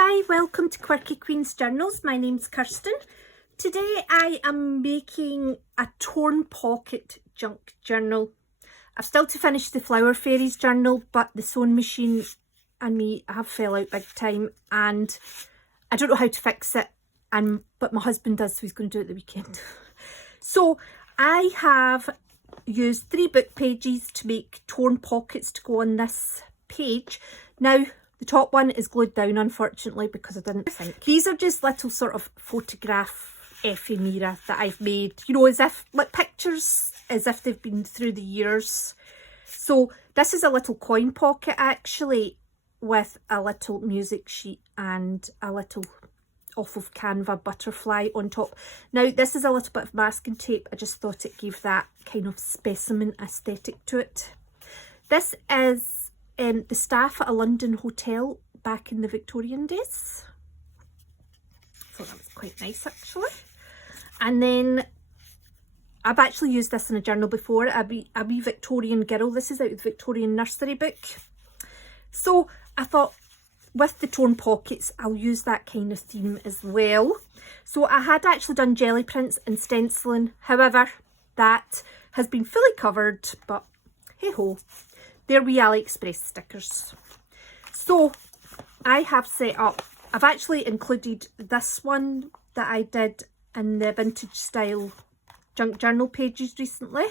Hi, welcome to Quirky Queen's Journals. My name's Kirsten. Today I am making a torn pocket junk journal. I've still to finish the Flower Fairies journal, but the sewing machine and me have fell out big time and I don't know how to fix it, but my husband does, so he's going to do it the weekend. So I have used 3 book pages to make torn pockets to go on this page. Now, the top one is glued down, unfortunately, because I didn't think. These are just little sort of photograph ephemera that I've made, you know, as if, like pictures, as if they've been through the years. So this is a little coin pocket, actually, with a little music sheet and a little off of Canva butterfly on top. Now, this is a little bit of masking tape. I just thought it gave that kind of specimen aesthetic to it. This is the staff at a London hotel back in the Victorian days. So that was quite nice, actually. And then I've actually used this in a journal before, a wee Victorian girl. This is out of the Victorian nursery book. So I thought with the torn pockets, I'll use that kind of theme as well. So I had actually done jelly prints and stenciling. However, that has been fully covered, but hey ho. They're wee AliExpress stickers. So I have set up, I've actually included this one that I did in the vintage style junk journal pages recently.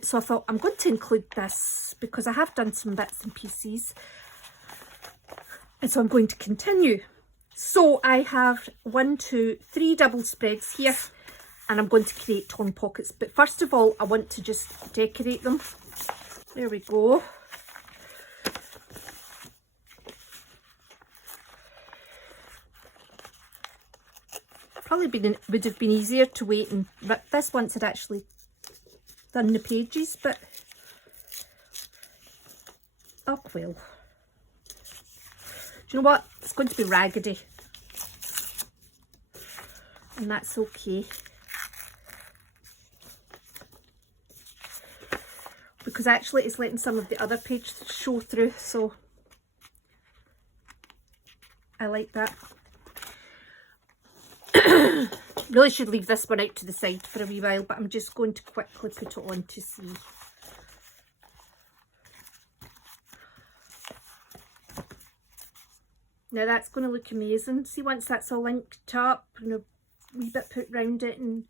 So I thought I'm going to include this because I have done some bits and pieces. And so I'm going to continue. So I have 1, 2, 3 double spreads here and I'm going to create torn pockets. But first of all, I want to just decorate them. There we go. Probably would have been easier to wait and rip this once I'd actually done the pages, but oh well. Do you know what? It's going to be raggedy. And that's okay. Because actually it's letting some of the other page show through, so I like that. Really should leave this one out to the side for a wee while, but I'm just going to quickly put it on to see. Now that's going to look amazing. See, once that's all linked up and a wee bit put round it, and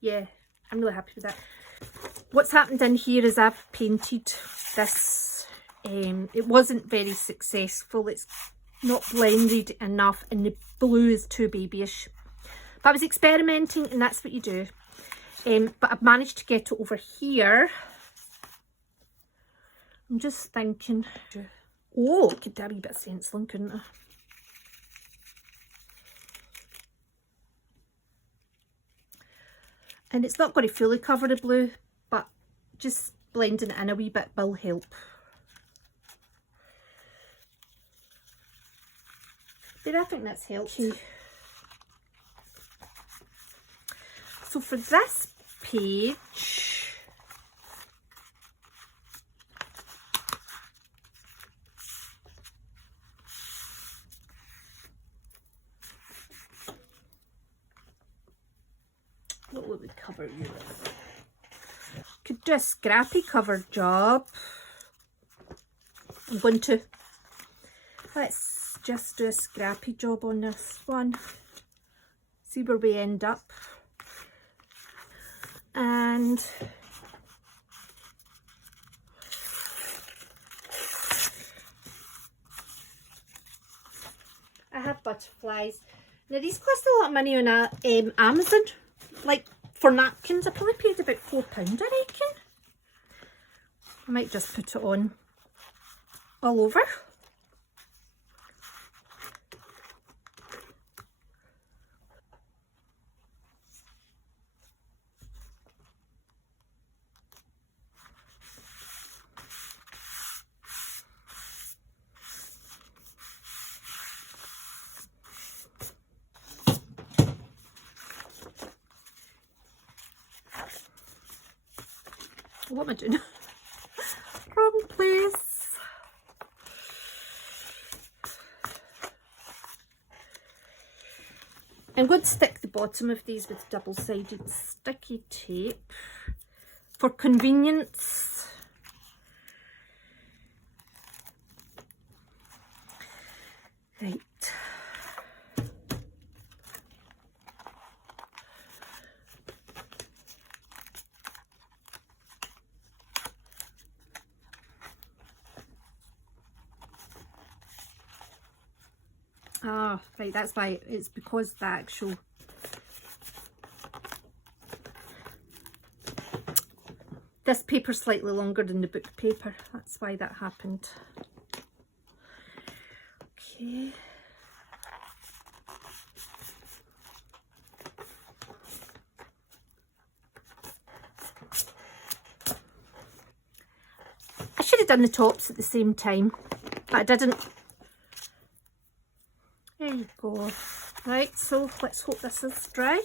yeah, I'm really happy with that. What's happened in here is I've painted this. It wasn't very successful. It's not blended enough and the blue is too babyish. But I was experimenting and that's what you do. But I've managed to get it over here. I'm just thinking, oh, I could do a wee bit of stenciling, couldn't I? And it's not going to fully cover the blue, but just blending it in a wee bit will help. There, I think that's helpful. Okay. So for this page, what would we cover you with? Could do a scrappy cover job. I'm going to, let's just do a scrappy job on this one. See where we end up. And I have butterflies. Now these cost a lot of money on Amazon. Like for napkins, I probably paid about £4, I reckon. I might just put it on all over. What am I doing? Wrong place. I'm going to stick the bottom of these with double-sided sticky tape for convenience. Right. Ah, right, that's why. It's because the actual this paper's slightly longer than the book paper. That's why that happened. Okay. I should have done the tops at the same time, but I didn't. There you go. Right, so let's hope this is dried.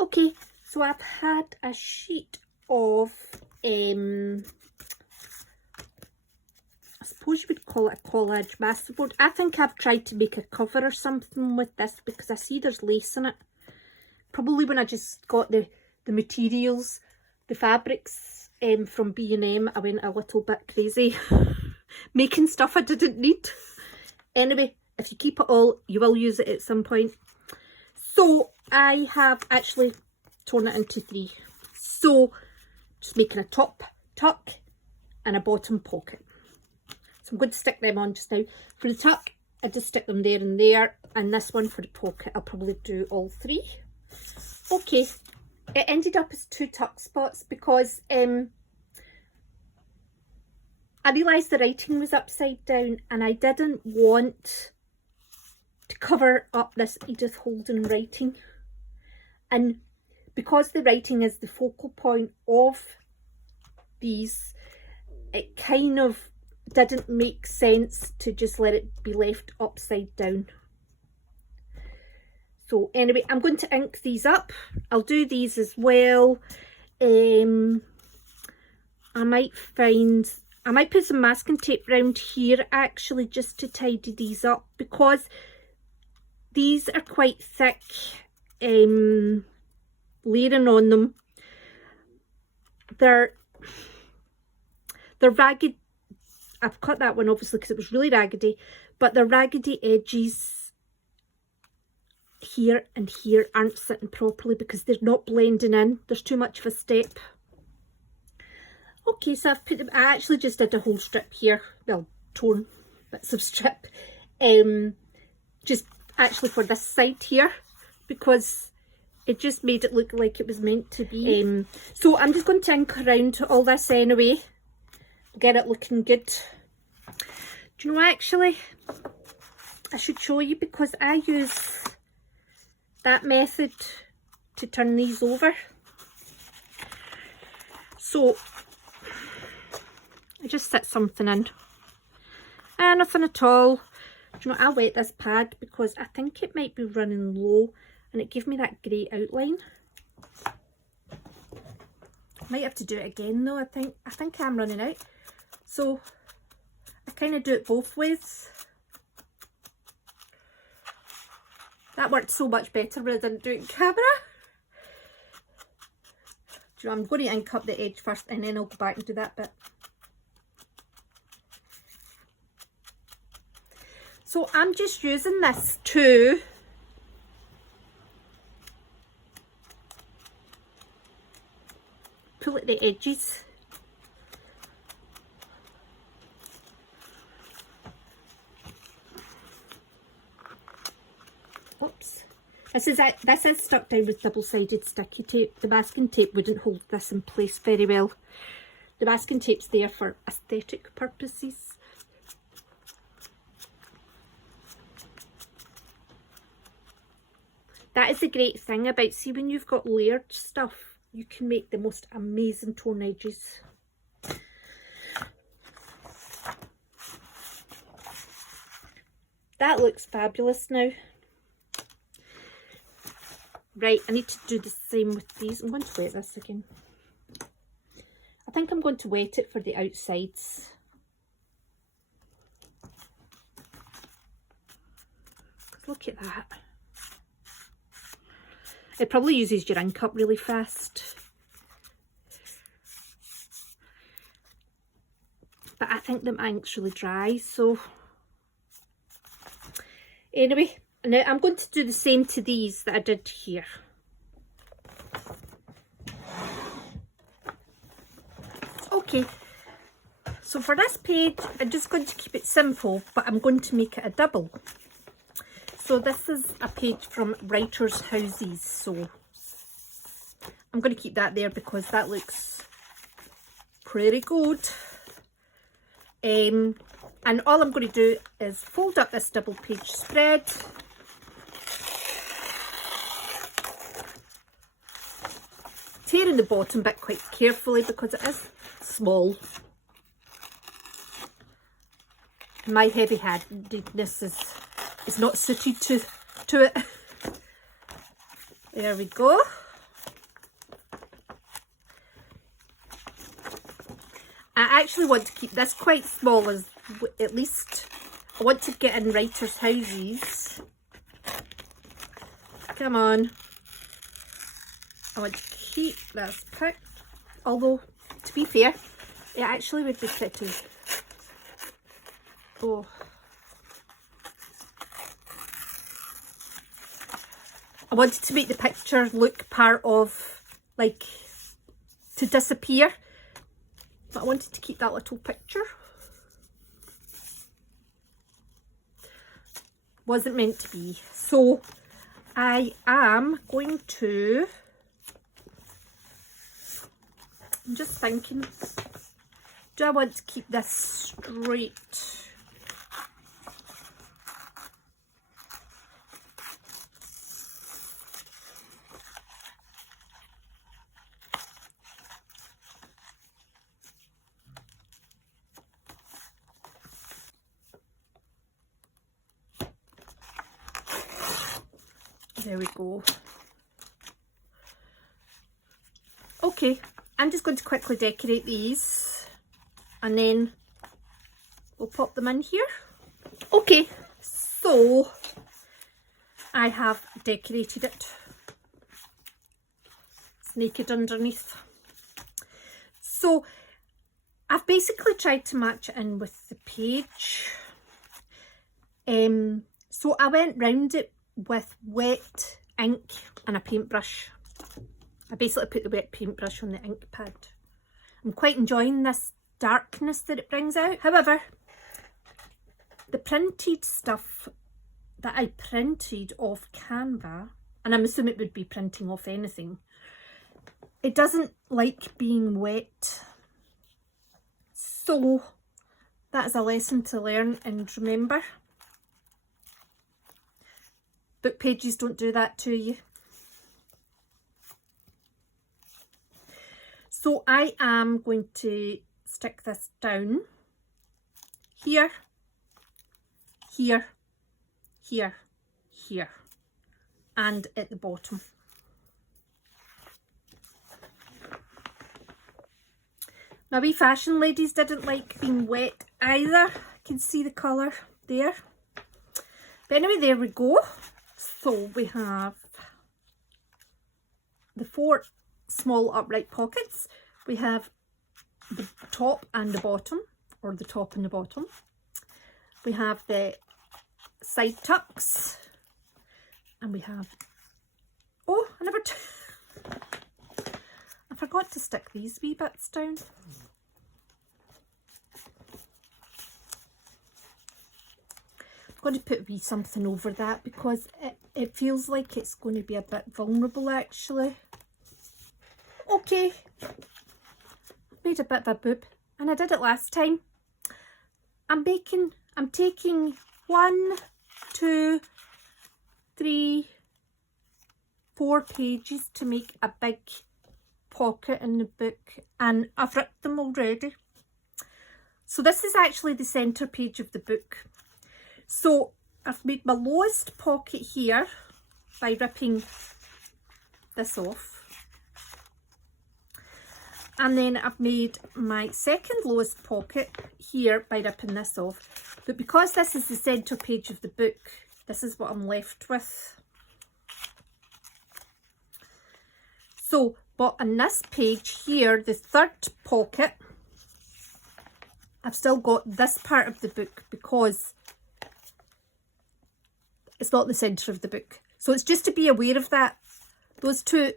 Okay, so I've had a sheet of, I suppose you would call it a collage masterboard. I think I've tried to make a cover or something with this because I see there's lace in it. Probably when I just got the materials, the fabrics from B&M, I went a little bit crazy making stuff I didn't need. Anyway, if you keep it all, you will use it at some point. So I have actually torn it into 3. So just making a top tuck and a bottom pocket. So I'm going to stick them on just now. For the tuck, I just stick them there and there. And this one for the pocket, I'll probably do all 3. Okay, it ended up as 2 tuck spots because I realised the writing was upside down and I didn't want to cover up this Edith Holden writing. And because the writing is the focal point of these, it kind of didn't make sense to just let it be left upside down. So anyway, I'm going to ink these up. I'll do these as well. I might put some masking tape around here actually just to tidy these up because these are quite thick, layering on them. They're ragged. I've cut that one obviously because it was really raggedy, but the raggedy edges here and here aren't sitting properly because they're not blending in. There's too much of a step. Okay, so I've put them, I actually just did a whole strip here, well, torn bits of strip, just actually for this side here because it just made it look like it was meant to be. So I'm just going to ink around all this anyway, get it looking good. Do you know, actually I should show you because I use that method to turn these over. So I just set something in. Nothing at all. Do you know, I'll wet this pad because I think it might be running low and it gave me that grey outline. Might have to do it again though, I think I'm running out. So I kind of do it both ways. That worked so much better when I didn't do it in camera. Do you know, I'm going to ink up the edge first and then I'll go back and do that bit. So I'm just using this to pull at the edges. Oops. This is stuck down with double-sided sticky tape. The masking tape wouldn't hold this in place very well. The masking tape's there for aesthetic purposes. That is the great thing about, see, when you've got layered stuff, you can make the most amazing torn edges. That looks fabulous now. Right, I need to do the same with these. I'm going to wet this again. I think I'm going to wet it for the outsides. Look at that. It probably uses your ink up really fast. But I think the ink's really dry, so... Anyway, now I'm going to do the same to these that I did here. Okay, so for this page, I'm just going to keep it simple, but I'm going to make it a double. So this is a page from Writers' Houses, so I'm going to keep that there because that looks pretty good. And all I'm going to do is fold up this double page spread. Tearing the bottom bit quite carefully because it is small. My heavy-handedness is not suited to it. There we go. I actually want to keep this quite small, as at least I want to get in Writers' Houses. Come on. I want to keep this picked, although to be fair, it actually would be pretty. Oh. I wanted to make the picture look part of, like, to disappear. But I wanted to keep that little picture. Wasn't meant to be. So I am going to, I'm just thinking, do I want to keep this straight? There we go. Okay, I'm just going to quickly decorate these and then we'll pop them in here. Okay, so I have decorated it. It's naked underneath. So I've basically tried to match it in with the page. So I went round it with wet ink and a paintbrush. I basically put the wet paintbrush on the ink pad. I'm quite enjoying this darkness that it brings out. However, the printed stuff that I printed off Canva, and I'm assuming it would be printing off anything, it doesn't like being wet. So that is a lesson to learn and remember. Book pages don't do that to you. So I am going to stick this down here, here, here, here, and at the bottom. Now we fashion ladies didn't like being wet either. I can see the colour there. But anyway, there we go. So we have the 4 small upright pockets. We have the top and the bottom, or the top and the bottom. We have the side tucks, and we have, oh, I forgot to stick these wee bits down. I'm going to put wee something over that because it feels like it's going to be a bit vulnerable actually. Okay, made a bit of a boob, and I did it last time. I'm taking 1, 2, 3, 4 pages to make a big pocket in the book, and I've ripped them already. So this is actually the centre page of the book. So I've made my lowest pocket here by ripping this off. And then I've made my second lowest pocket here by ripping this off. But because this is the centre page of the book, this is what I'm left with. So, but on this page here, the third pocket, I've still got this part of the book because it's not the centre of the book. So it's just to be aware of that. Those two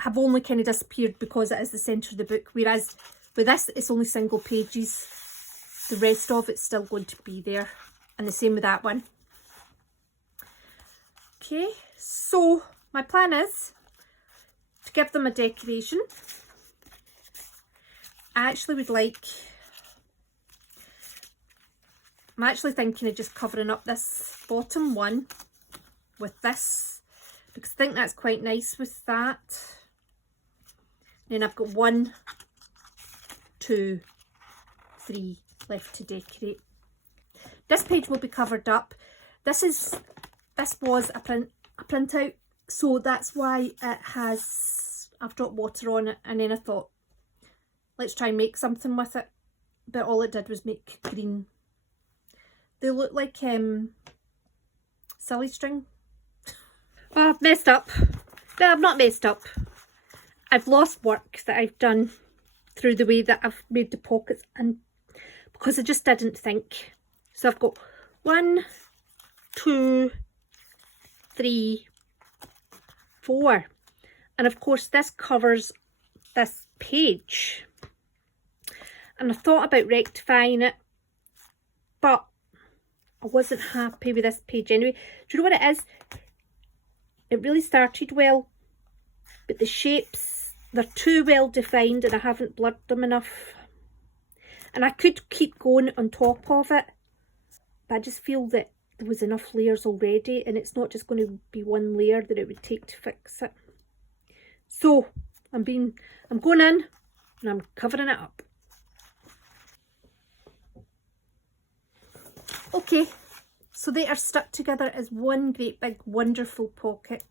have only kind of disappeared because it is the centre of the book, whereas with this it's only single pages. The rest of it's still going to be there, and the same with that one. Okay, so my plan is to give them a decoration. I'm actually thinking of just covering up this bottom one with this, because I think that's quite nice with that. Then I've got 1, 2, 3 left to decorate. This page will be covered up. This was a printout, so that's why I've dropped water on it, and then I thought, let's try and make something with it. But all it did was make green. They look like silly string. Oh, I've messed up. No, I've not messed up. I've lost work that I've done through the way that I've made the pockets, and because I just didn't think. So I've got 1, 2, 3, 4. And of course this covers this page. And I thought about rectifying it, but I wasn't happy with this page anyway. Do you know what it is? It really started well, but the shapes, they're too well defined and I haven't blurred them enough. And I could keep going on top of it, but I just feel that there was enough layers already, and it's not just going to be one layer that it would take to fix it. So I'm going in and I'm covering it up. Okay, so they are stuck together as one great big wonderful pocket.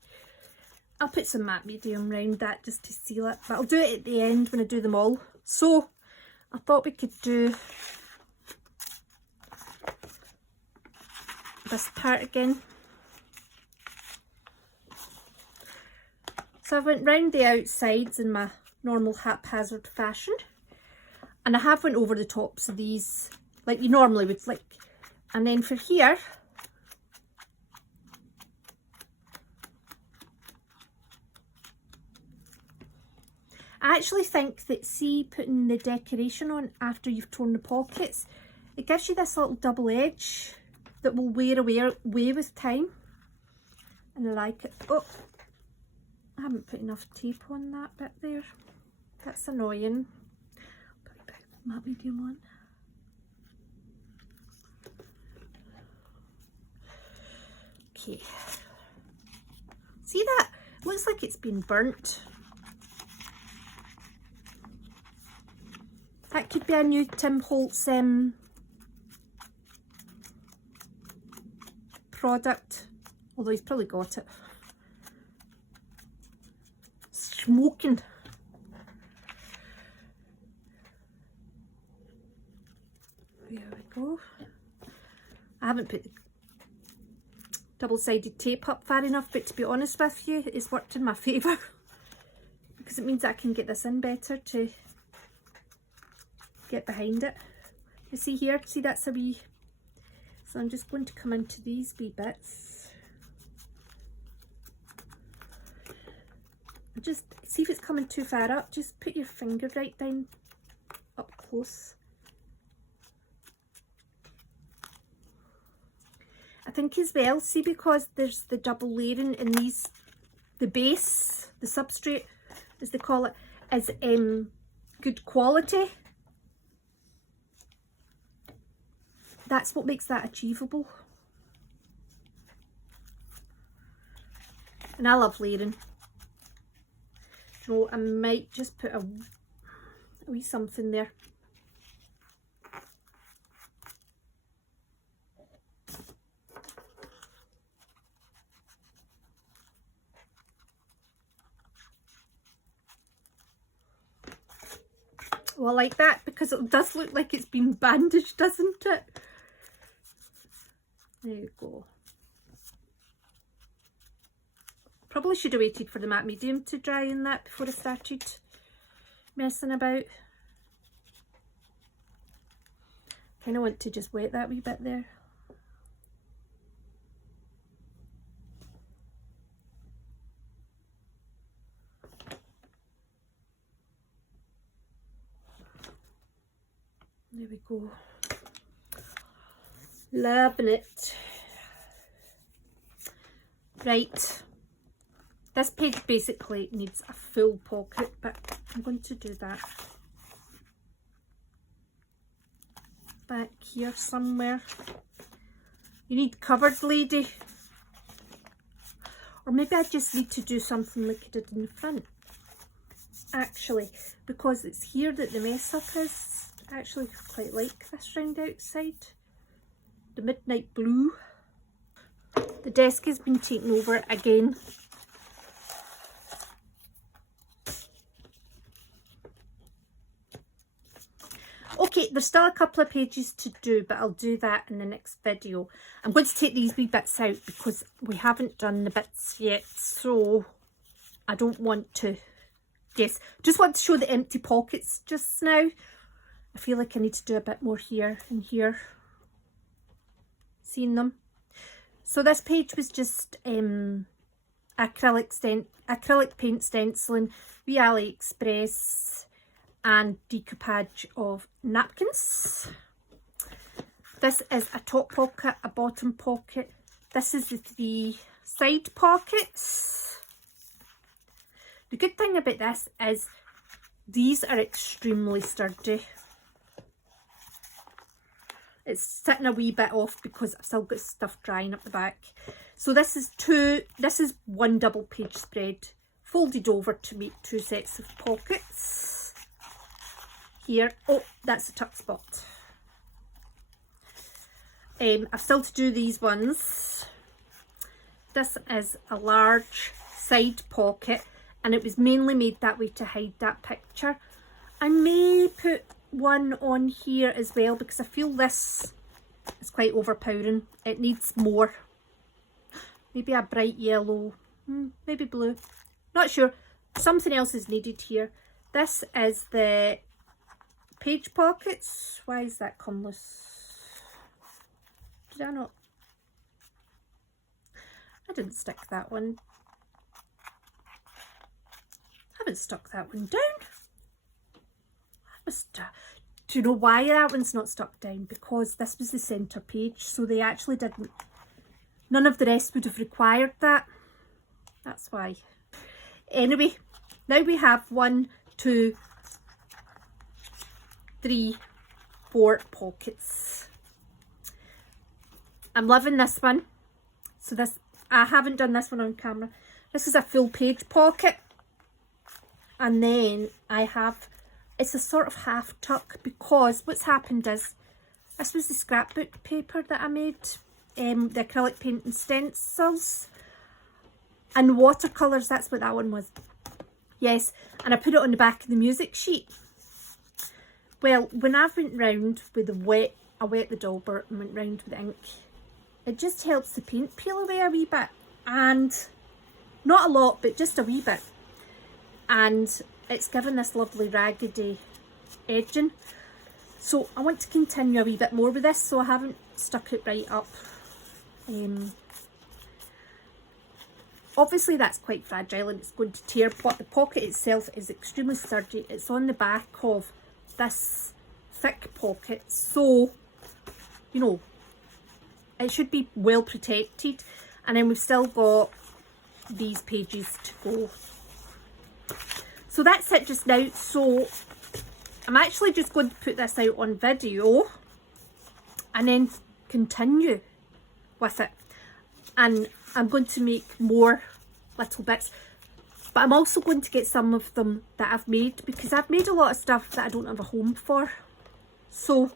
I'll put some matte medium around that just to seal it, but I'll do it at the end when I do them all. So I thought we could do this part again. So I went round the outsides in my normal haphazard fashion, and I have went over the tops of these like you normally would, like. And then for here, I actually think that, see, putting the decoration on after you've torn the pockets, it gives you this little double edge that will wear away with time. And I like it. Oh, I haven't put enough tape on that bit there. That's annoying. Put a bit of matte medium on. Okay. See that? Looks like it's been burnt. That could be a new Tim Holtz product, although he's probably got it. Smoking. There we go. I haven't put the double-sided tape up far enough, but to be honest with you, it's worked in my favour because it means I can get this in better to get behind it. You see here, see that's a wee, so I'm just going to come into these wee bits. Just see if it's coming too far up, just put your finger right down up close. I think as well, see, because there's the double layering in these, the base, the substrate as they call it, is good quality. That's what makes that achievable. And I love layering. So I might just put a wee something there. Well, like that, because it does look like it's been bandaged, doesn't it? There you go. Probably should have waited for the matte medium to dry in that before I started messing about. Kind of want to just wet that wee bit there. There we go. Loving it. Right. This page basically needs a full pocket, but I'm going to do that back here somewhere. You need covered, lady. Or maybe I just need to do something like I did in the front. Actually, because it's here that the mess up is. I actually quite like this round outside. The midnight blue. The desk has been taken over again. Okay, there's still a couple of pages to do, but I'll do that in the next video. I'm going to take these wee bits out because we haven't done the bits yet, so I don't want to, yes, just want to show the empty pockets just now. I feel like I need to do a bit more here and here. Seeing them? So this page was just acrylic paint stenciling via AliExpress and decoupage of napkins. This is a top pocket, a bottom pocket. This is the 3 side pockets. The good thing about this is these are extremely sturdy. It's sitting a wee bit off because I've still got stuff drying up the back. So this is 1 double page spread folded over to make 2 sets of pockets. Here, oh, that's a tuck spot. I've still to do these ones. This is a large side pocket and it was mainly made that way to hide that picture. I may put one on here as well because I feel this is quite overpowering. It needs more. Maybe a bright yellow, maybe blue. Not sure. Something else is needed here. This is the page pockets. Why is that cumless? Did I not? I didn't stick that one. I haven't stuck that one down. Do you know why that one's not stuck down? Because this was the centre page, so they actually didn't. None of the rest would have required that. That's why. Anyway, now we have 1, 2, 3, 4 pockets. I'm loving this one. So this, I haven't done this one on camera. This is a full page pocket. And then I have, it's a sort of half tuck because what's happened is, this was the scrapbook paper that I made, the acrylic paint and stencils and watercolours, that's what that one was. Yes, and I put it on the back of the music sheet. Well, when I went round with I wet the dauber and went round with ink, it just helps the paint peel away a wee bit, and not a lot, but just a wee bit. And it's given this lovely raggedy edging. So I want to continue a wee bit more with this, so I haven't stuck it right up. Obviously that's quite fragile and it's going to tear, but the pocket itself is extremely sturdy. It's on the back of this thick pocket, so you know it should be well protected. And then we've still got these pages to go. So that's it just now. So I'm actually just going to put this out on video and then continue with it, and I'm going to make more little bits, but I'm also going to get some of them that I've made, because I've made a lot of stuff that I don't have a home for. So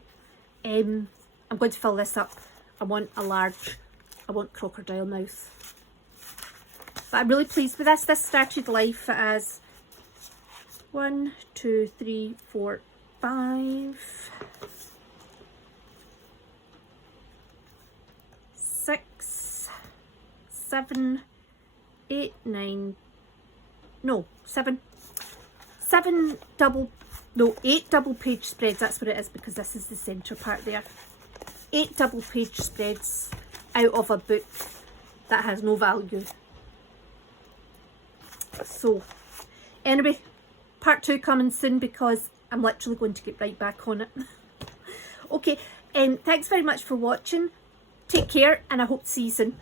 I'm going to fill this up. I want crocodile mouth. But I'm really pleased with this. This started life as 1, 2, 3, 4, 5, 6, 7, 8, 9, no, 7, 7 double, no, 8 double page spreads, that's what it is, because this is the centre part there. 8 double page spreads out of a book that has no value. So anyway, part 2 coming soon, because I'm literally going to get right back on it. Okay, thanks very much for watching. Take care, and I hope to see you soon.